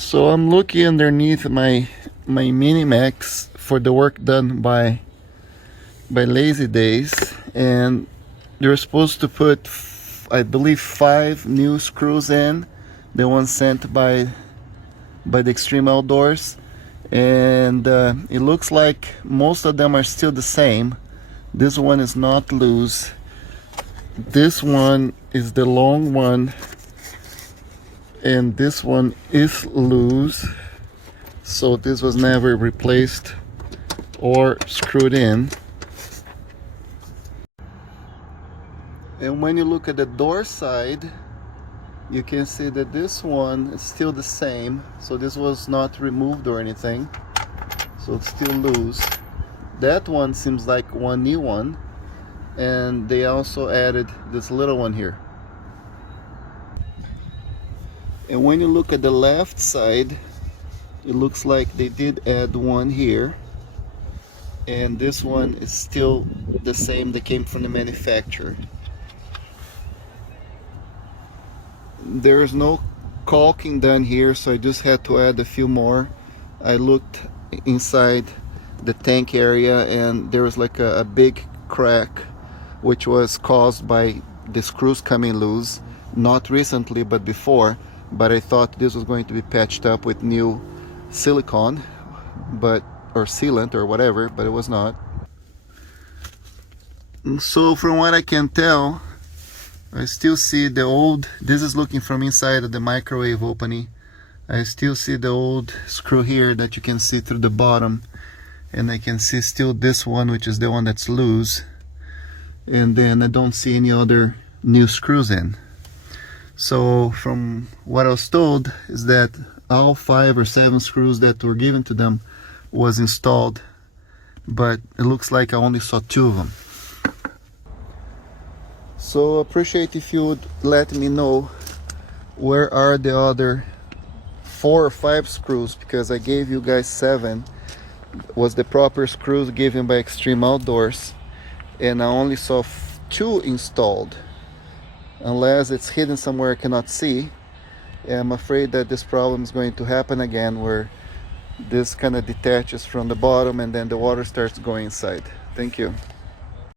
So I'm looking underneath my Minimax for the work done by lazydays, and they're supposed to put, I believe, 5 new screws in, the ones sent by the Extreme Outdoors, and it looks like most of them are still the same. This one is not loose. This one is the long one, and this one is loose, so this was never replaced or screwed in. And when you look at the door side, you can see that this one is still the same, so this was not removed or anything, so it's still loose. That one seems like one new one, and they also added this little one here. And when you look at the left side, it looks like they did add one here, and this one is still the same that came from the manufacturer. There's no caulking done here, so I just had to add a few more. I looked inside the tank area, and there was like a big crack, which was caused by the screws coming loose, not recently but before. But I thought this was going to be patched up with new silicone, or sealant or whatever, but it was not. So from what I can tell, I still see the old, this is looking from inside of the microwave opening. I still see the old screw here that you can see through the bottom, and I can see still this one, which is the one that's loose, and then I don't see any other new screws in. So from what I was told is that all 5 or 7 screws that were given to them was installed, but it looks like I only saw 2 of them. So appreciate if you would let me know where are the other 4 or 5 screws, because I gave you guys 7 was the proper screws given by Extreme Outdoors, and I only saw 2 installed. Unless it's hidden somewhere I cannot see. I'm afraid that this problem is going to happen again, where this kind of detaches from the bottom and then the water starts going inside. Thank you.